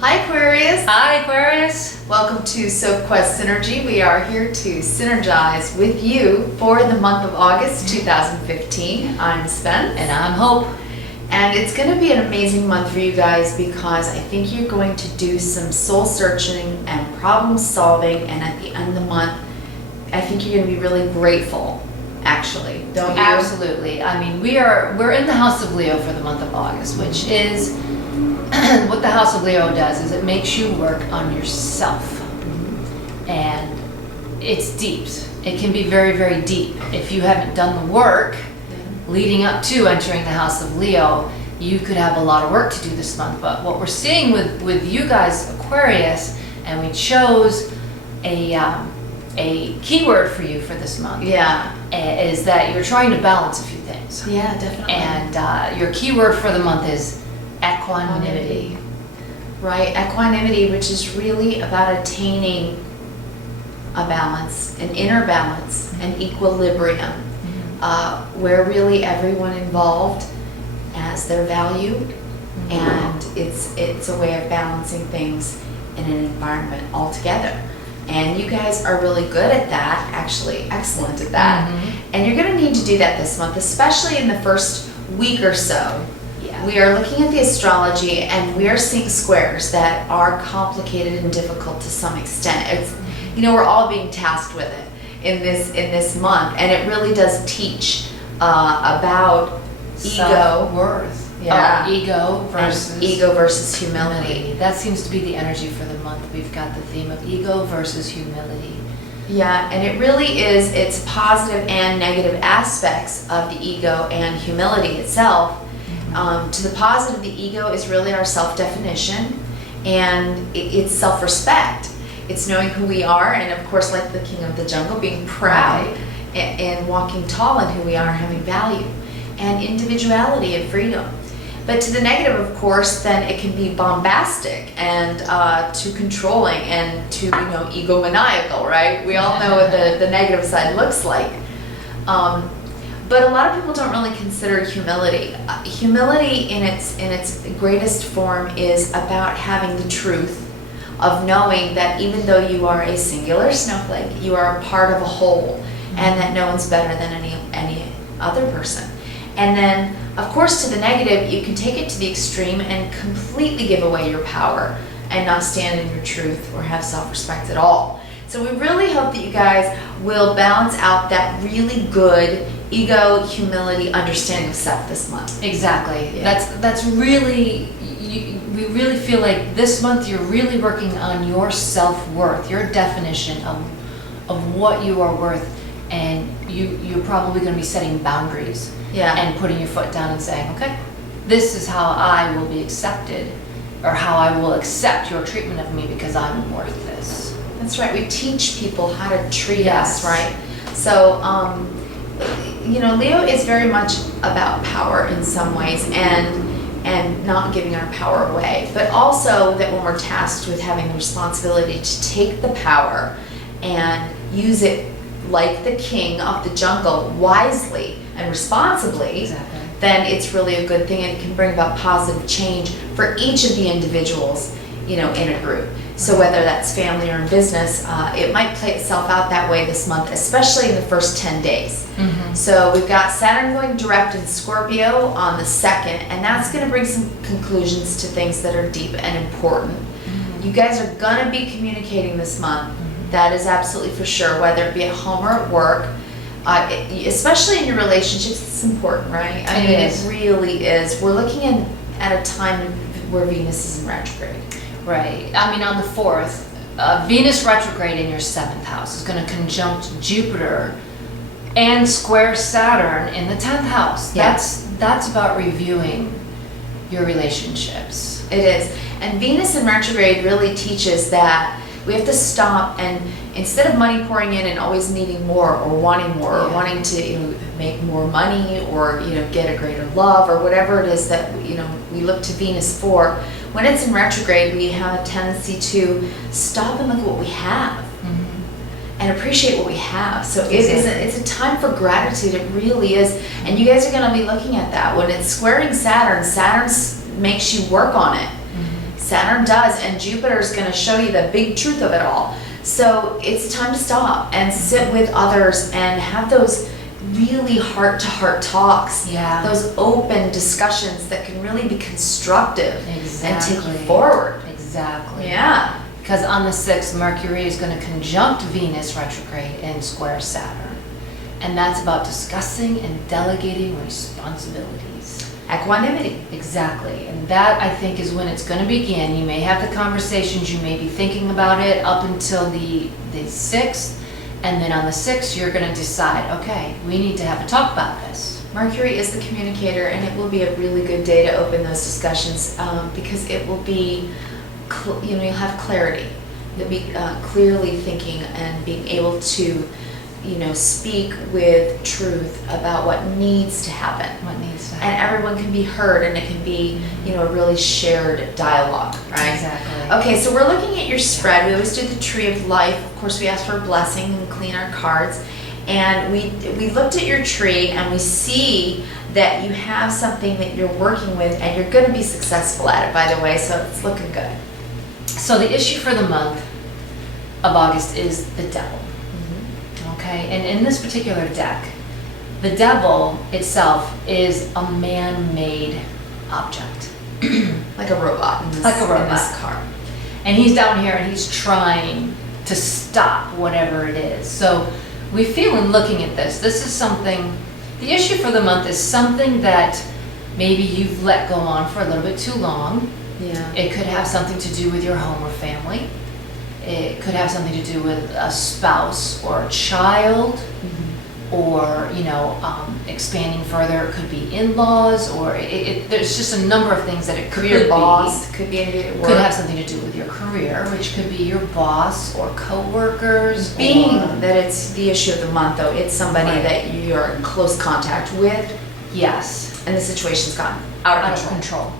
Hi Aquarius! Hi Aquarius! Welcome to Sophquest Synergy. We are here to synergize with you for the month of August 2015. I'm Spence. And I'm Hope. And it's going to be an amazing month for you guys because I think you're going to do some soul searching and problem solving, and at the end of the month, I think you're going to be really grateful, actually, don't you? Absolutely. I mean, we're in the House of Leo for the month of August, which is what the House of Leo does is it makes you work on yourself. And it's deep. It can be very, very deep. If you haven't done the work leading up to entering the House of Leo, you could have a lot of work to do this month. But what we're seeing with you guys, Aquarius, and we chose a keyword for you for this month. Yeah. Is that you're trying to balance a few things. Yeah, definitely. And your keyword for the month is equanimity. Right, equanimity, which is really about attaining a balance, an inner balance, an equilibrium, where really everyone involved has their value, and it's a way of balancing things in an environment altogether. And you guys are really good at that, actually excellent at that. And you're going to need to do that this month, especially in the first week or so. Yeah. We are looking at the astrology, and we are seeing squares that are complicated and difficult to some extent. It's, you know, we're all being tasked with it in this month, and it really does teach about Self-worth. Yeah. Ego versus humility. That seems to be the energy for the month. We've got the theme of ego versus humility. Yeah, and it really is, it's positive and negative aspects of the ego and humility itself. To the positive, the ego is really our self-definition, and it's self-respect. It's knowing who we are, and of course, like the king of the jungle, being proud and walking tall in who we are, having value and individuality and freedom. But to the negative, of course, then it can be bombastic and too controlling and too, egomaniacal, right? We all know what the negative side looks like. But a lot of people don't really consider humility. Humility in its greatest form is about having the truth of knowing that even though you are a singular snowflake, you are a part of a whole, and that no one's better than any other person. And then, of course, to the negative, you can take it to the extreme and completely give away your power and not stand in your truth or have self-respect at all. So we really hope that you guys will balance out that really good ego, humility, understanding of self this month. Exactly. Yeah. That's really, we really feel like this month you're really working on your self-worth, your definition of what you are worth, and you're probably going to be setting boundaries. Yeah. And putting your foot down and saying, okay, this is how I will be accepted, or how I will accept your treatment of me because I'm worth this. That's right. We teach people how to treat us, right? So, Leo is very much about power in some ways, and not giving our power away, but also that when we're tasked with having the responsibility to take the power and use it like the king of the jungle wisely and responsibly, then it's really a good thing, and it can bring about positive change for each of the individuals, in a group. So whether that's family or in business, it might play itself out that way this month, especially in the first 10 days. So we've got Saturn going direct in Scorpio on the 2nd, and that's going to bring some conclusions to things that are deep and important. You guys are going to be communicating this month. That is absolutely for sure, whether it be at home or at work. Especially in your relationships, it's important, right? I mean, it really is. We're looking at a time where Venus is in retrograde. Right. I mean, on the 4th, Venus retrograde in your 7th house is going to conjunct Jupiter and square Saturn in the 10th house. Yeah. That's about reviewing your relationships. It is. And Venus in retrograde really teaches that we have to stop, and instead of money pouring in and always needing more or wanting to make more money or get a greater love or whatever it is that we look to Venus for, when it's in retrograde, we have a tendency to stop and look at what we have and appreciate what we have. So it's a time for gratitude. It really is. And you guys are going to be looking at that when it's squaring Saturn. Saturn makes you work on it. Saturn does, and Jupiter's going to show you the big truth of it all. So it's time to stop and sit with others and have those really heart-to-heart talks. Yeah. Those open discussions that can really be constructive and take you Exactly. forward. Exactly. Yeah. Because on the 6th, Mercury is going to conjunct Venus retrograde and square Saturn. And that's about discussing and delegating responsibilities. Equanimity. Exactly. And that, I think, is when it's going to begin. You may have the conversations, you may be thinking about it up until the 6th. And then on the 6th, you're going to decide, okay, we need to have a talk about this. Mercury is the communicator, and it will be a really good day to open those discussions because it will be, you'll have clarity. You'll be clearly thinking and being able to, speak with truth about what needs to happen. What needs to And happen. everyone can be heard, and it can be, a really shared dialogue, right? Exactly. Okay, so we're looking at your spread. We always do the tree of life. Of course, we ask for a blessing and clean our cards. And we looked at your tree, and we see that you have something that you're working with, and you're going to be successful at it, by the way, so it's looking good. So the issue for the month of August is the devil. Okay, and in this particular deck, the devil itself is a man-made object. Like a robot. In this, Like a robot. In this card. And he's down here and he's trying to stop whatever it is. So we feel in looking at this is something, the issue for the month is something that maybe you've let go on for a little bit too long. Yeah. It could have something to do with your home or family. It could have something to do with a spouse or a child, or expanding further. It could be in-laws, or there's just a number of things that it Could be your boss. Could be anybody at work. Could have something to do with your career, which could be your boss or coworkers. Being or, that it's the issue of the month, though, it's somebody Right. that you're in close contact with, yes, and the situation's gotten out of control.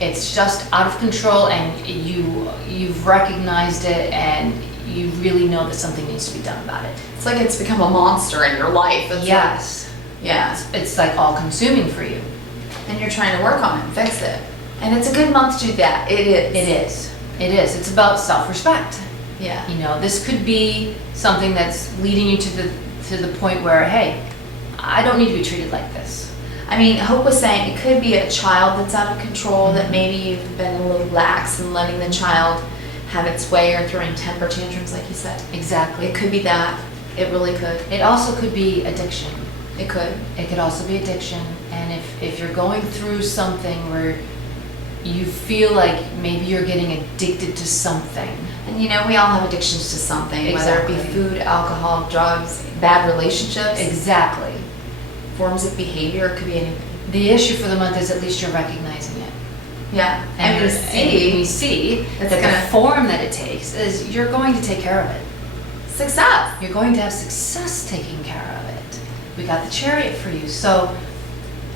It's just out of control, and you've recognized it, and you really know that something needs to be done about it. It's like it's become a monster in your life. It's Yes, like, yeah. it's like all consuming for you. And you're trying to work on it and fix it. And it's a good month to do that. It is. It is. It is. It's about self-respect. Yeah. This could be something that's leading you to the point where, hey, I don't need to be treated like this. I mean, Hope was saying it could be a child that's out of control, that maybe you've been a little lax in letting the child have its way, or throwing temper tantrums, like you said. Exactly. It could be that. It really could. It also could be addiction. It could. It could also be addiction. And if you're going through something where you feel like maybe you're getting addicted to something. And we all have addictions to something, whether it be Exactly. food, alcohol, drugs, bad relationships, Exactly. forms of behavior. It could be anything. The issue for the month is at least you're recognizing it. Yeah. And we we see see It's that gonna- the form that it takes is you're going to take care of it. success. You're going to have success taking care of it. We got the Chariot for you. So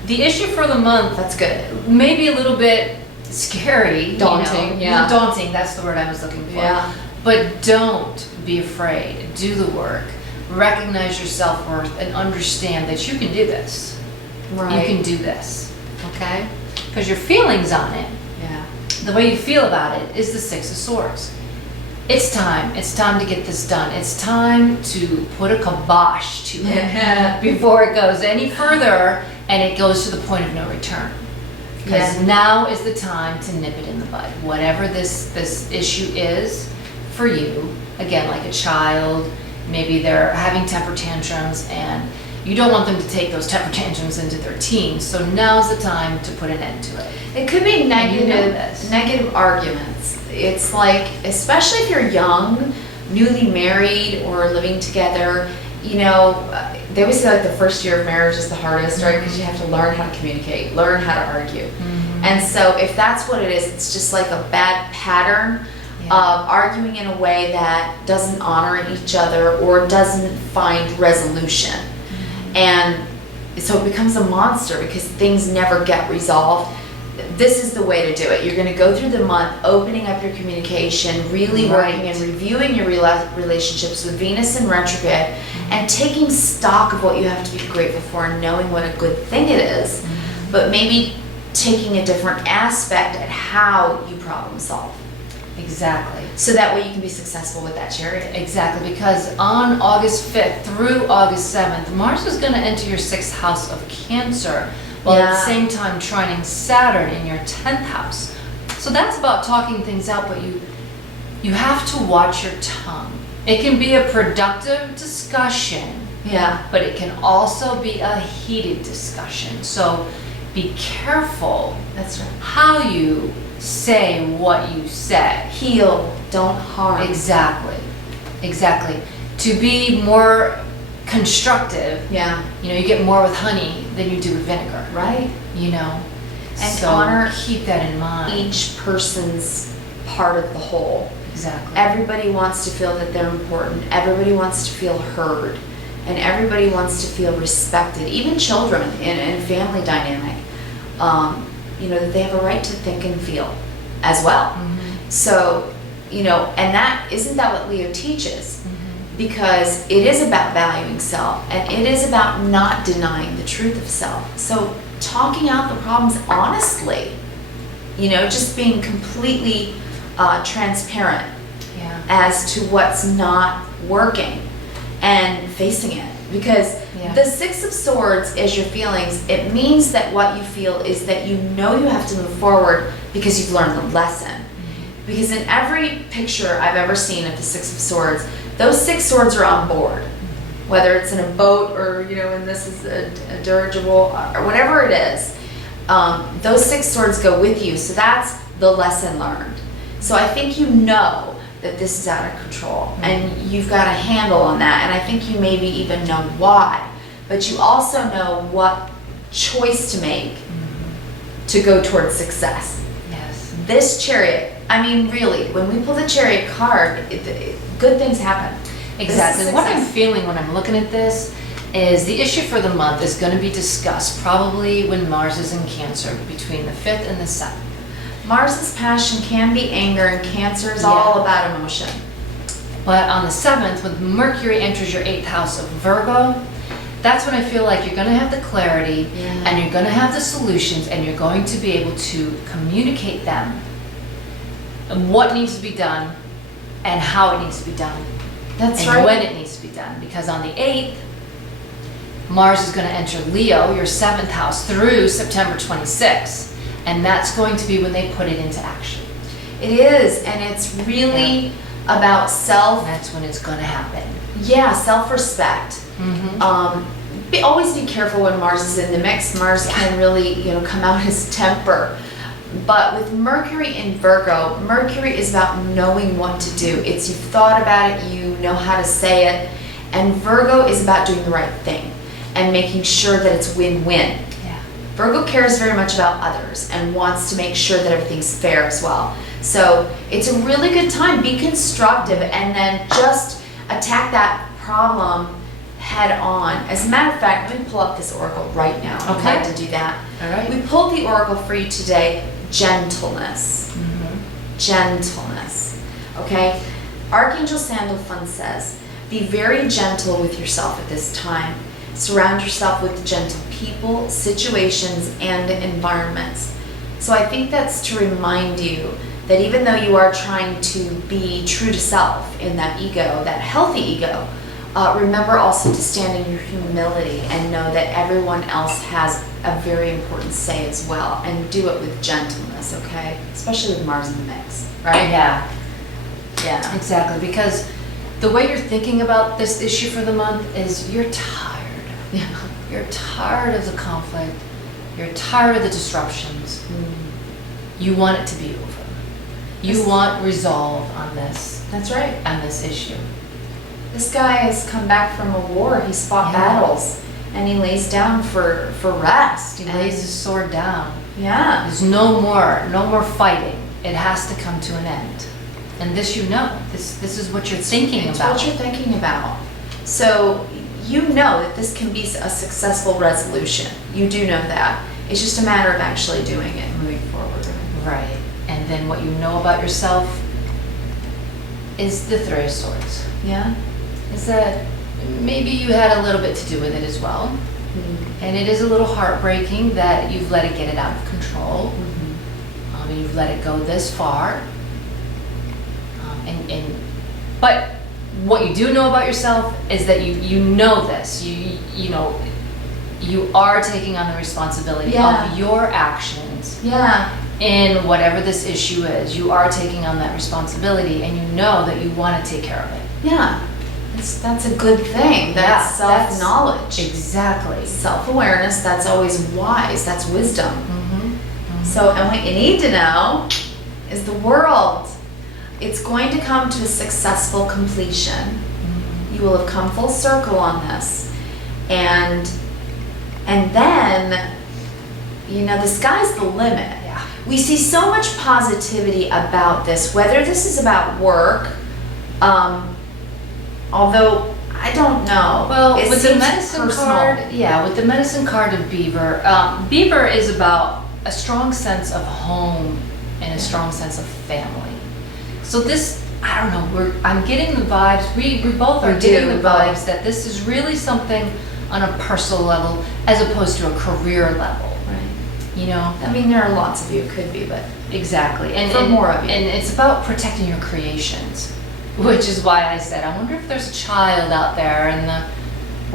the issue for the month, That's good. maybe a little bit scary. Daunting, yeah. Daunting, that's the word I was looking for. Yeah. But don't be afraid. Do the work. Recognize your self-worth and understand that you can do this. Right. You can do this. Okay? Because your feelings on it, Yeah. the way you feel about it, is the Six of Swords. It's time. It's time to get this done. It's time to put a kibosh to it before it goes any further and it goes to the point of no return. Because Yeah. now is the time to nip it in the bud. Whatever this issue is for you, again, like a child, maybe they're having temper tantrums and you don't want them to take those temper tantrums into their teens. So now's the time to put an end to it. It could be negative, this. negative arguments. It's like, especially if you're young, newly married, or living together, they always say like the first year of marriage is the hardest, right? Because you have to learn how to communicate, learn how to argue. And so if that's what it is, it's just like a bad pattern Yeah. of arguing in a way that doesn't honor each other or doesn't find resolution. And so it becomes a monster because things never get resolved. This is the way to do it. You're going to go through the month opening up your communication, really working and reviewing your relationships with Venus in retrograde, and taking stock of what you have to be grateful for and knowing what a good thing it is. But maybe taking a different aspect at how you problem solve. Exactly. So that way you can be successful with that chariot. Exactly, because on August 5th through August 7th, Mars is going to enter your 6th house of Cancer, while at the Yeah. same time trining Saturn in your 10th house. So that's about talking things out, but you have to watch your tongue. It can be a productive discussion, Yeah. but it can also be a heated discussion. So be careful That's right. how you say what you say. Heal, don't harm. Exactly, exactly. To be more constructive, Yeah. you get more with honey than you do with vinegar, Right. And so honor keep that in mind. Each person's part of the whole. Exactly. Everybody wants to feel that they're important. Everybody wants to feel heard. And everybody wants to feel respected. Even children in family dynamic. That they have a right to think and feel as well. Mhm. So, and isn't that what Leo teaches? Mhm. Because it is about valuing self, and it is about not denying the truth of self. So talking out the problems honestly, just being completely transparent Yeah. as to what's not working and facing it. Because Yeah. the Six of Swords is your feelings. It means that what you feel is that you have to move forward because you've learned the lesson. Because in every picture I've ever seen of the Six of Swords, those 6 swords are on board. Whether it's in a boat or, and this is a dirigible or whatever it is, those 6 swords go with you. So that's the lesson learned. So I think that this is out of control and you've got a handle on that. And I think you maybe even know why, but you also know what choice to make to go towards success. Yes. This chariot, really, when we pull the chariot card, good things happen. Exactly. This is What I'm success. feeling when I'm looking at this is the issue for the month is going to be discussed probably when Mars is in Cancer between the 5th and the 7th. Mars's passion can be anger, and Cancer is all about emotion. But on the 7th, when Mercury enters your 8th house of Virgo, that's when I feel like you're going to have the clarity and you're going to have the solutions and you're going to be able to communicate them and what needs to be done and how it needs to be done. That's and right. when it needs to be done. Because on the 8th, Mars is going to enter Leo, your 7th house, through September 26th. And that's going to be when they put it into action. It is, and it's really about That's when it's going to happen. self-respect. Mm-hmm. Always be careful when Mars is in the mix. Mars can really, come out his temper. But with Mercury in Virgo, Mercury is about knowing what to do. It's you've thought about it, you know how to say it. And Virgo is about doing the right thing and making sure that it's win-win. Yeah. Virgo cares very much about others and wants to make sure that everything's fair as well. So it's a really good time. Be constructive and then just attack that problem head on. As a matter of fact, let me pull up this oracle right now. I'd Okay. like to do that. All right. We pulled the oracle for you today, gentleness. Mm-hmm. Gentleness. Okay? Archangel Sandalphon says, be very gentle with yourself at this time. Surround yourself with gentle people, situations, and environments. So I think that's to remind you that even though you are trying to be true to self in that ego, that healthy ego, remember also to stand in your humility and know that everyone else has a very important say as well, and do it with gentleness, okay? Especially with Mars in the mix, right? Yeah. Yeah. Exactly. Because the way you're thinking about this issue for the month is you're tired. Yeah. You're tired of the conflict. You're tired of the disruptions. You want it to be over. You Yes. want resolve on this That's right. issue. This guy has come back from a war. He's fought Yeah. battles, and he lays down for rest. He And- lays his sword down. Yeah. There's no more fighting. It has to come to an end. And this this is what you're thinking It's about. what you're thinking about. So you know that this can be a successful resolution. You do know that. It's just a matter of actually doing it and moving forward. Right. And then what you know about yourself is the Three of Swords. Yeah. Is that maybe you had a little bit to do with it as well. And it is a little heartbreaking that you've let it get it out of control. And you've let it go this far. But what you do know about yourself is that you know this. You know, you are taking on the responsibility of your actions. Yeah. In whatever this issue is, you are taking on that responsibility, and you know that you want to take care of it. Yeah. That's a good thing. That's self-knowledge. Exactly. Self-awareness, that's always wise. That's wisdom. So, and what you need to know is the world. It's going to come to a successful completion. You will have come full circle on this. And then, you know, the sky's the limit. Yeah. We see so much positivity about this, whether this is about work, although I don't know. Well, it with the seems medicine personal. card, with the medicine card of Beaver, Beaver is about a strong sense of home and a strong sense of family. So this, I don't know, I'm getting the vibes, we both are getting the vibes that this is really something on a personal level as opposed to a career level. Right. You know? I mean, there are lots of you, it could be, but Exactly. For more of you. And it's about protecting your creations, which is why I said, I wonder if there's a child out there in the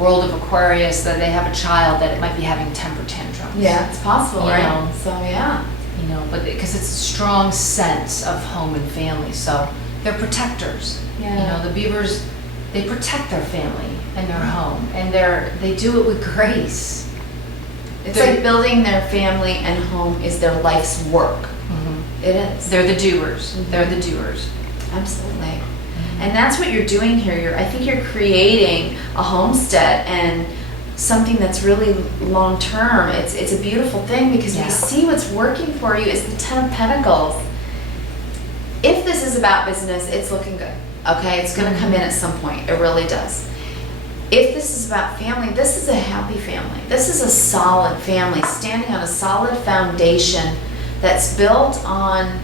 world of Aquarius that they have a child that it might be having temper tantrums. yeah, it's possible, You right? know. So yeah. You know, but because it's a strong sense of home and family, so they're protectors. Yeah. You know, the beavers, they protect their family and their home, and they do it with grace. It's They're- like building their family and home is their life's work. It is. They're the doers. They're the doers. Absolutely. And that's what you're doing here. I think you're creating a homestead and something that's really long term. It's a beautiful thing because Yeah. we see what's working for you is the Ten of Pentacles. If this is about business, it's looking good. Okay, it's going to come in at some point. It really does. If this is about family, this is a happy family. This is a solid family standing on a solid foundation that's built on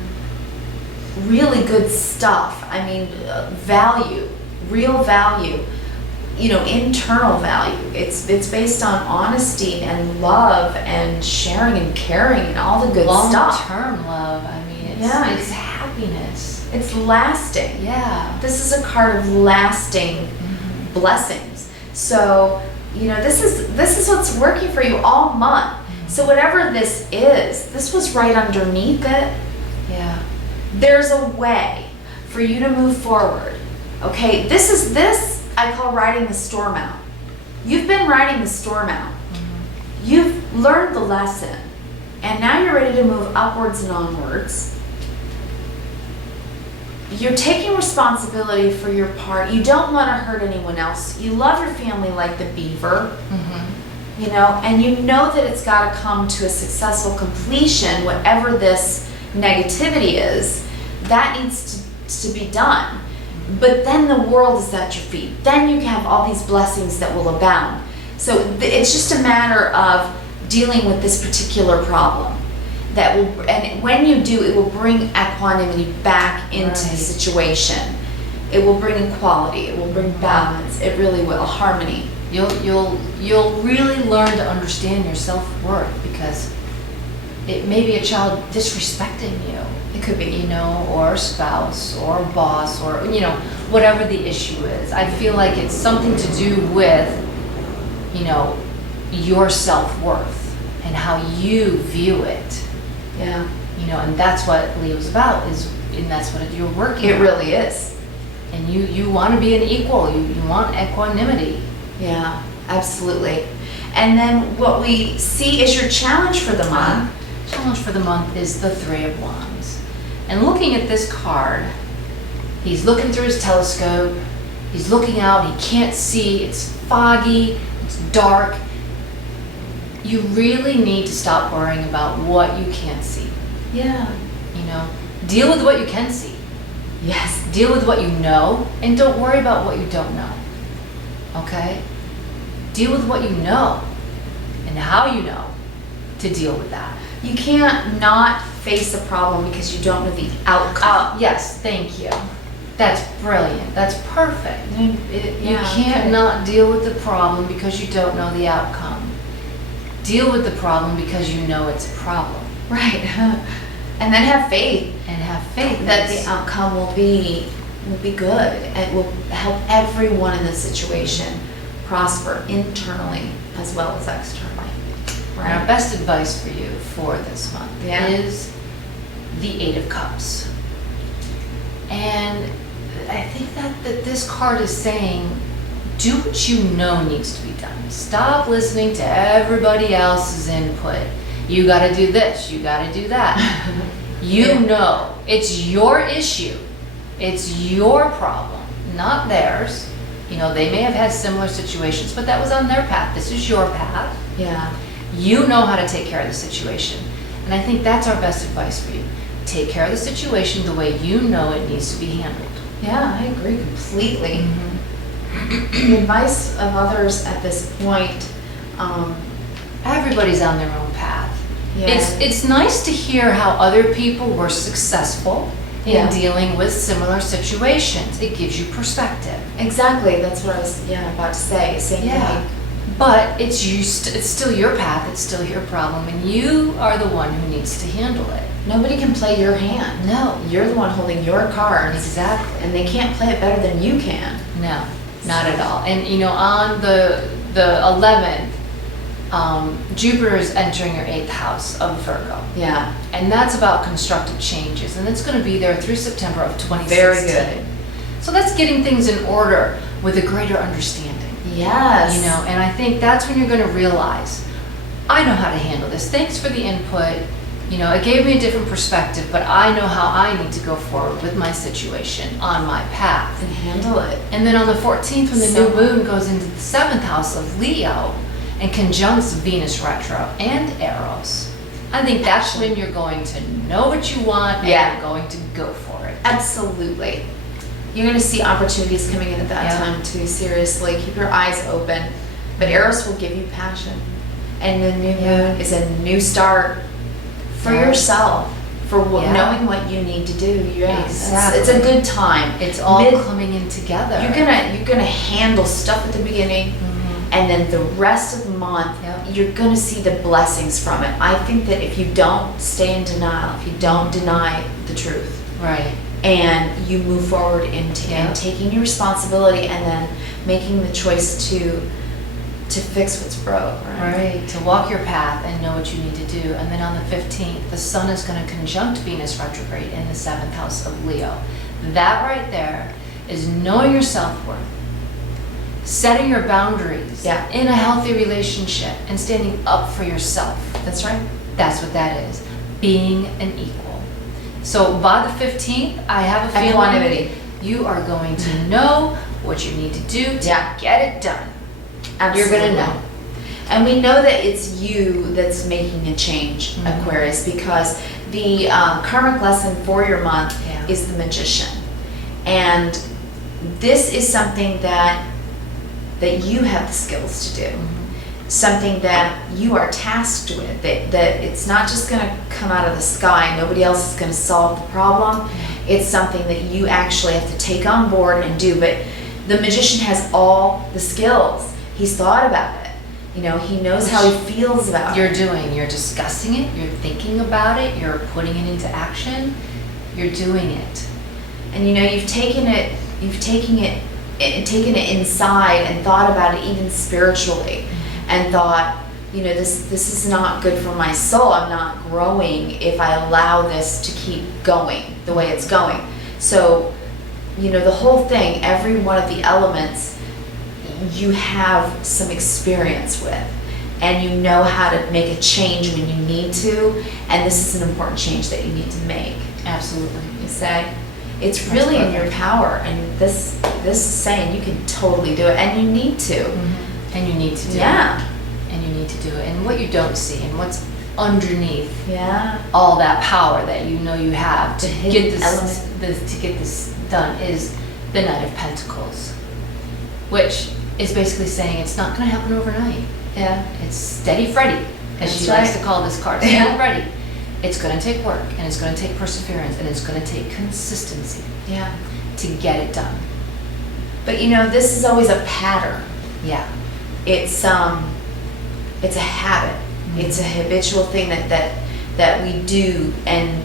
really good stuff. I mean, value, real value, you know, internal value. It's based on honesty and love and sharing and caring and all the good stuff. Long-term love. I mean, it's happiness. It's lasting. Yeah. This is a card of lasting blessings. So, you know, this is what's working for you all month. So whatever this is, this was right underneath it. Yeah. There's a way for you to move forward. Okay, this I call riding the storm out. You've been riding the storm out. You've learned the lesson. And now you're ready to move upwards and onwards. You're taking responsibility for your part. You don't want to hurt anyone else. You love your family like the beaver. You know, and you know that it's got to come to a successful completion, whatever this negativity is, that needs to be done. But then the world is at your feet. Then you have all these blessings that will abound. So it's just a matter of dealing with this particular problem. That will, and when you do, it will bring equanimity back into the situation. It will bring equality. It will bring balance. It really will. Harmony. You'll really learn to understand your self-worth because it may be a child disrespecting you. It could be. You know, or a spouse, or a boss, or, you know, whatever the issue is. I feel like it's something to do with, you know, your self-worth and how you view it. Yeah. You know, and that's what Leo's about, and that's what you're working It on. really is. And you want to be an equal. You want equanimity. Yeah, absolutely. And then what we see is your challenge for the month. Challenge for the month is the Three of Wands. And looking at this card, he's looking through his telescope, he's looking out, he can't see, it's foggy, it's dark. You really need to stop worrying about what you can't see. Yeah. You know, deal with what you can see. Yes. Deal with what you know, and don't worry about what you don't know. Okay? Deal with what you know, and how you know to deal with that. You can't not face a problem because you don't know the outcome. Yes, thank you. That's brilliant. That's perfect. You Yeah, can't okay. not deal with the problem because you don't know the outcome. Deal with the problem because you know it's a problem. Right. And then have faith And have faith that the outcome will be good and will help everyone in the situation prosper internally as well as externally. And our best advice for you for this month is the Eight of Cups. And I think that this card is saying, do what you know needs to be done. Stop listening to everybody else's input. You got to do this, you got to do that. You know, it's your issue. It's your problem, not theirs. You know, they may have had similar situations, but that was on their path. This is your path. Yeah. You know how to take care of the situation. And I think that's our best advice for you. Take care of the situation the way you know it needs to be handled. Yeah, I agree completely. The advice of others at this point, everybody's on their own path. Yeah. It's nice to hear how other people were successful in dealing with similar situations. It gives you perspective. Exactly, that's what I was about to say. Same thing. But it's still your path, it's still your problem, and you are the one who needs to handle it. Nobody can play your hand. No. You're the one holding your cards. Exactly. And they can't play it better than you can. No, not at all. And you know, on the 11th, Jupiter is entering your 8th house of Virgo. Yeah. And that's about constructive changes, and it's going to be there through September of 2016. Very good. So that's getting things in order with a greater understanding. Yes. You know, and I think that's when you're going to realize, I know how to handle this. Thanks for the input. You know, it gave me a different perspective, but I know how I need to go forward with my situation on my path. And handle it. And then on the 14th, when the new moon goes into the 7th house of Leo and conjuncts Venus retro and Eros, I think that's when you're going to know what you want and you're going to go for it. Absolutely. You're going to see opportunities coming in at that time too, seriously. Keep your eyes open. But Eros will give you passion. And the new moon is a new start for yourself, for knowing what you need to do. Exactly. It's a good time. It's all coming in together. You're gonna handle stuff at the beginning, and then the rest of the month, you're gonna see the blessings from it. I think that if you don't stay in denial, if you don't deny the truth, right, and you move forward into and taking your responsibility, and then making the choice to fix what's broke, right? To walk your path and know what you need to do. And then on the 15th, the sun is going to conjunct Venus retrograde in the 7th house of Leo. That right there is knowing your self-worth, setting your boundaries in a healthy relationship, and standing up for yourself. That's right. That's what that is. Being an equal. So by the 15th, I have a feeling Equanimity. You are going to know what you need to do to get it done. Absolutely. You're going to know. And we know that it's you that's making a change, Aquarius, because the karmic lesson for your month is the Magician. And this is something that you have the skills to do. Something that you are tasked with, that it's not just going to come out of the sky. Nobody else is going to solve the problem. It's something that you actually have to take on board and do. But the Magician has all the skills. He's thought about it. You know, he knows how he feels about it. You're discussing it, you're thinking about it, you're putting it into action, you're doing it. And you know, you've taken it inside and thought about it even spiritually, and thought, you know, this is not good for my soul. I'm not growing if I allow this to keep going the way it's going. So, you know, the whole thing, every one of the elements, you have some experience with, and you know how to make a change when you need to, and this is an important change that you need to make. Absolutely. You say it's really in your power, and this is saying you can totally do it, and you need to. And you need to do it. And you need to do it. And what you don't see, and what's underneath all that power that you know you have to get this done is the Knight of Pentacles, which is basically saying it's not going to happen overnight. It's steady Freddy, as she likes to call this card. Steady Freddy. It's going to take work, and it's going to take perseverance, and it's going to take consistency to get it done. But you know, this is always a pattern. Yeah. It's a habit. It's a habitual thing that we do, and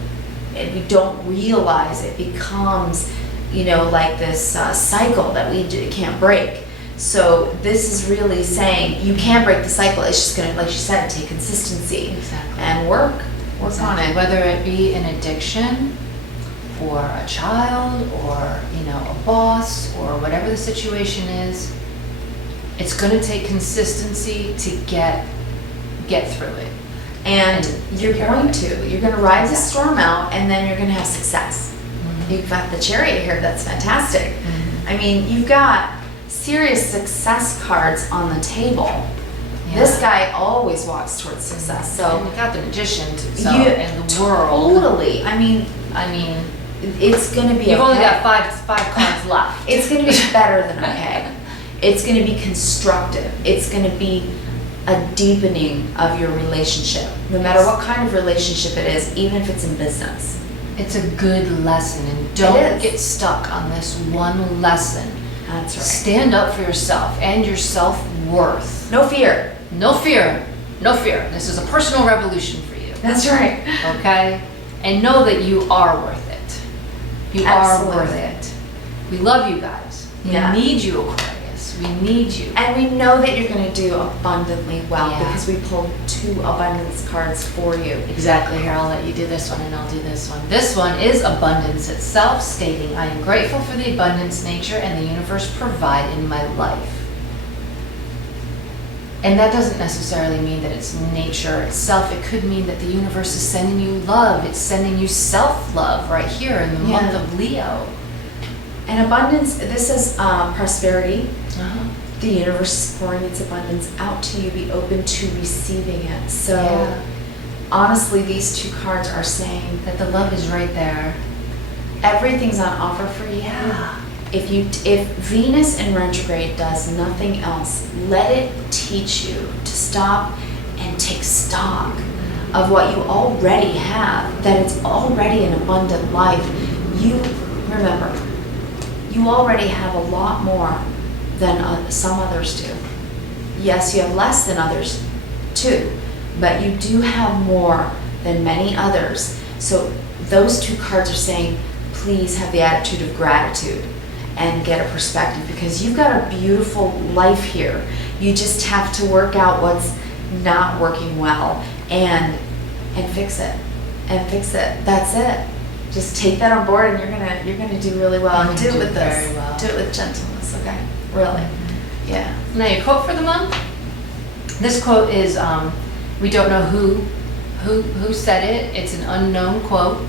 we don't realize it becomes, like this cycle that we can't break. So this is really saying you can't break the cycle. It's just gonna, like you said, take consistency and work on it. Whether it be an addiction, or a child, or a boss, or whatever the situation is, it's going to take consistency to get through it. And you're going to ride the Exactly. storm out, and then you're going to have success. You've got the Chariot here. That's fantastic. I mean, you've got serious success cards on the table. This guy always walks towards success. So And you got the Magician and the totally. World. Totally. I mean, it's going to be. You've okay. only got five cards left. It's going to be better than okay. It's going to be constructive. It's going to be a deepening of your relationship, no matter what kind of relationship it is, even if it's in business. It's a good lesson, and don't get stuck on this one lesson. That's right. Stand up for yourself and your self-worth. No fear. No fear. No fear. This is a personal revolution for you. That's right. Okay? And know that you are worth it. You Absolutely. are worth it. We love you guys. We need you, Aquarius. We need you. And we know that you're going to do abundantly well Yeah. because we pulled 2 abundance cards for you. Exactly. Here, I'll let you do this one and I'll do this one. This one is abundance itself, stating, I am grateful for the abundance nature and the universe provide in my life. And that doesn't necessarily mean that it's nature itself. It could mean that the universe is sending you love. It's sending you self-love right here in the month of Leo. And abundance, this is prosperity. Uh-huh. The universe is pouring its abundance out to you. Be open to receiving it. So honestly, these 2 cards are saying That the love is right there. everything's on offer for you. If Venus in retrograde does nothing else, let it teach you to stop and take stock of what you already have, that it's already an abundant life. Remember, you already have a lot more than some others do. Yes, you have less than others too, but you do have more than many others. So those 2 cards are saying, please have the attitude of gratitude and get a perspective, because you've got a beautiful life here. You just have to work out what's not working well and fix it. That's it. Just take that on board, and you're gonna do really well. And do it with this. Very well. Do it with gentleness. Okay. Really. Yeah. Now your quote for the month. This quote is, we don't know who said it. It's an unknown quote,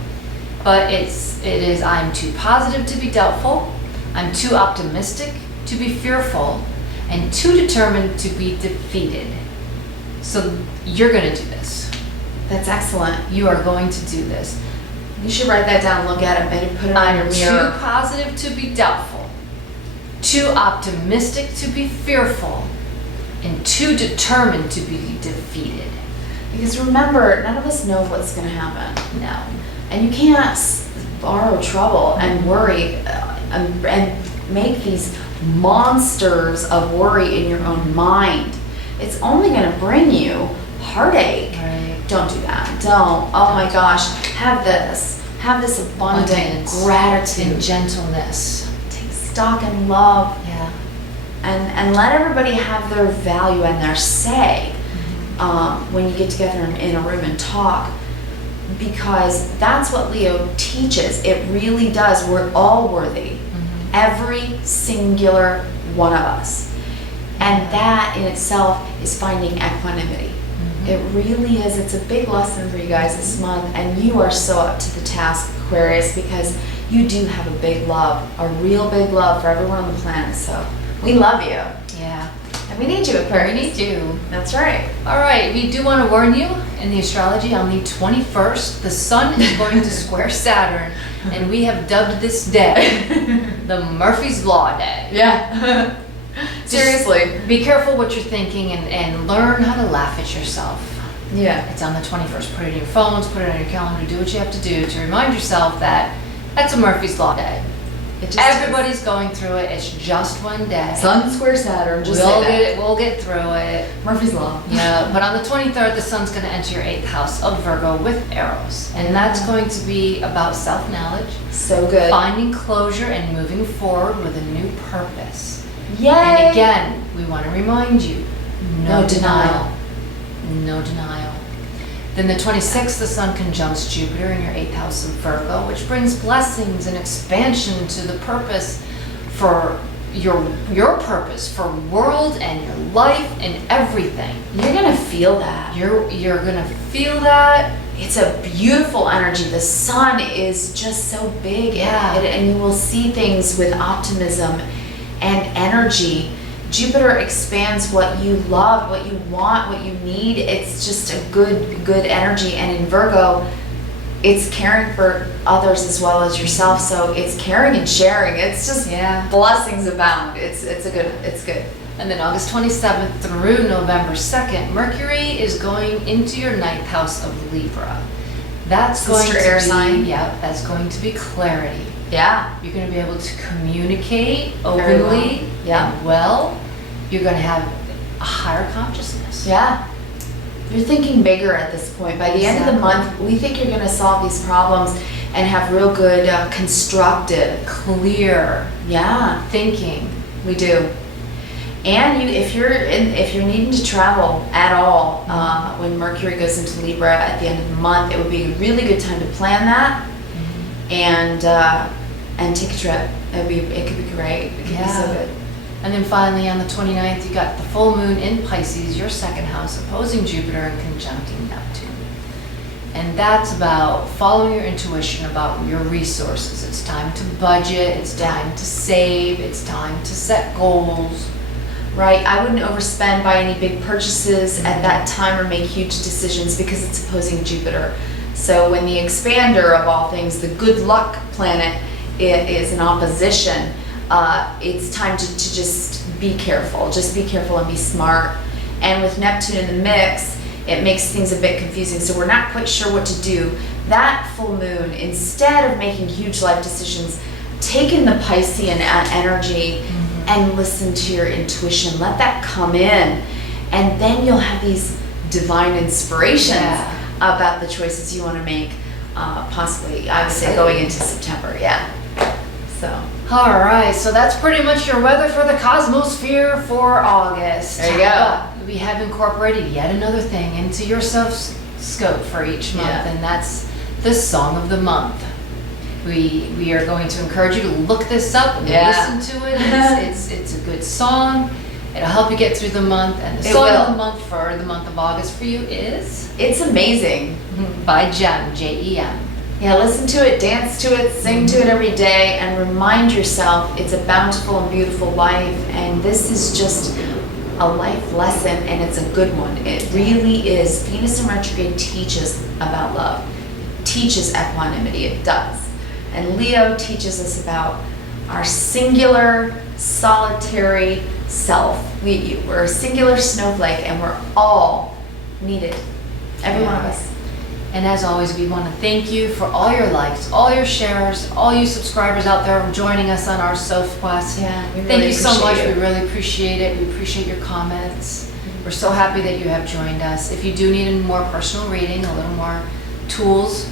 but it is, I'm too positive to be doubtful. I'm too optimistic to be fearful, and too determined to be defeated. So you're going to do this. That's excellent. You are going to do this. You should write that down, look at it, maybe put it on your I'm mirror. too positive to be doubtful, too optimistic to be fearful, and too determined to be defeated. Because remember, none of us know what's going to happen. No. And you can't borrow trouble and worry and make these monsters of worry in your own mind. It's only going to bring you heartache. Right. Don't do that. Don't. Oh my gosh. Have this abundant Abundance gratitude. and gentleness. Take stock in love. Yeah. And let everybody have their value and their say when you get together in a room and talk, because that's what Leo teaches. It really does. We're all worthy. Every singular one of us. And that in itself is finding equanimity. It really is. It's a big lesson for you guys this month, and you are so up to the task, Aquarius, because you do have a big love, a real big love for everyone on the planet. So we love you. Yeah. And we need you, Aquarius. We need you. That's right. All right, we do want to warn you, in the astrology, on the 21st, the sun is going to square Saturn, and we have dubbed this day the Murphy's Law Day. Yeah. Seriously. Be careful what you're thinking, and learn how to laugh at yourself. Yeah. It's on the 21st. Put it in your phones, put it on your calendar, do what you have to do to remind yourself that that's a Murphy's Law Day. It just Everybody's going through it. It's just one day. Sun square Saturn, just we'll say that. we'll get through it. Murphy's Law. Yeah, but on the 23rd, the sun's going to enter your 8th house of Virgo with Eros. And that's going to be about self-knowledge, So good. finding closure, and moving forward with a new purpose. Yay! And again, we want to remind you, no No denial. denial. No denial. Then the 26th, the sun conjuncts Jupiter in your 8th house of Virgo, which brings blessings and expansion to the purpose for your purpose for world and your life and everything. You're gonna feel that. You're gonna feel that. It's a beautiful energy. The sun is just so big, Yeah. and you will see things with optimism and energy. Jupiter expands what you love, what you want, what you need. It's just a good energy. And in Virgo, it's caring for others as well as yourself. So it's caring and sharing. It's just blessings abound. It's good. And then August 27th through November 2nd, Mercury is going into your 9th house of Libra. That's going Sister to air be, sign. yeah, that's going to be clarity. Yeah. You're going to be able to communicate Very well. openly Yeah. and well. You're going to have a higher consciousness. Yeah. You're thinking bigger at this point. By the end of the Exactly. month, we think you're going to solve these problems and have real good, constructive, Clear thinking. We do. And if you're needing to travel at all, when Mercury goes into Libra at the end of the month, it would be a really good time to plan that and take a trip. It could be great. It could be so good. And then finally on the 29th, you got the full moon in Pisces, your 2nd house, opposing Jupiter and conjuncting Neptune. And that's about following your intuition about your resources. It's time to budget, it's time to save, it's time to set goals. Right, I wouldn't overspend, buy any big purchases at that time or make huge decisions because it's opposing Jupiter. So when the expander of all things, the good luck planet, is in opposition, it's time to just be careful. Just be careful and be smart. And with Neptune in the mix, it makes things a bit confusing. So we're not quite sure what to do. That full moon, instead of making huge life decisions, take in the Piscean energy and listen to your intuition. Let that come in. And then you'll have these divine inspirations about the choices you want to make, possibly, I would say, going into September. Yeah. So. All right, so that's pretty much your weather for the Cosmosphere for August. There you go. But we have incorporated yet another thing into your Sophscope for each month, and that's the Song of the Month. We are going to encourage you to look this up and listen to it. It's a good song. It'll help you get through the month. And the song of the month for the month of August for you is It's Amazing by Jem, Jem. Yeah, listen to it, dance to it, sing to it every day, and remind yourself it's a bountiful and beautiful life, and this is just a life lesson, and it's a good one. It really is. Venus in retrograde teaches about love, teaches equanimity, it does. And Leo teaches us about our singular, solitary self. We're a singular snowflake, and we're all needed, every one of us. And as always, we want to thank you for all your likes, all your shares, all you subscribers out there joining us on our Sophquest. Yeah, we really thank you so much. appreciate it. We really appreciate it. We appreciate your comments. We're so happy that you have joined us. If you do need a more personal reading, a little more tools,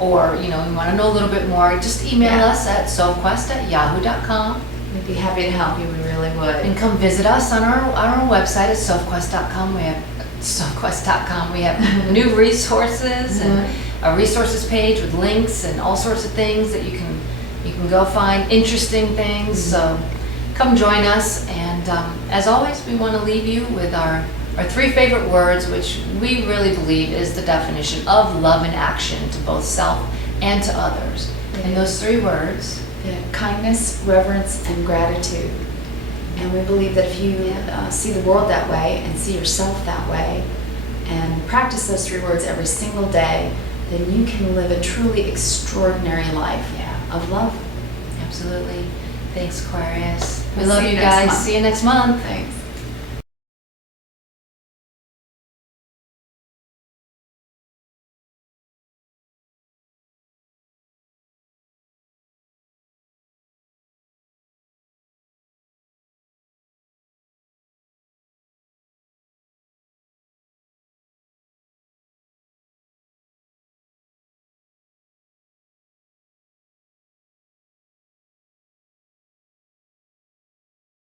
or you want to know a little bit more, just email us at sophquest@yahoo.com. We'd be happy to help you. We really would. And come visit us on our website at sophquest.com. We have Sophquest.com. We have new resources and a resources page with links and all sorts of things that you can go find, interesting things. So come join us. And as always, we want to leave you with our 3 favorite words, which we really believe is the definition of love in action to both self and to others. And those 3 words: kindness, reverence, and gratitude. And we believe that if you see the world that way and see yourself that way and practice those 3 words every single day, then you can live a truly extraordinary life of love. Absolutely. Thanks, Aquarius. We We'll love see you you next guys. month. See you next month. Thanks.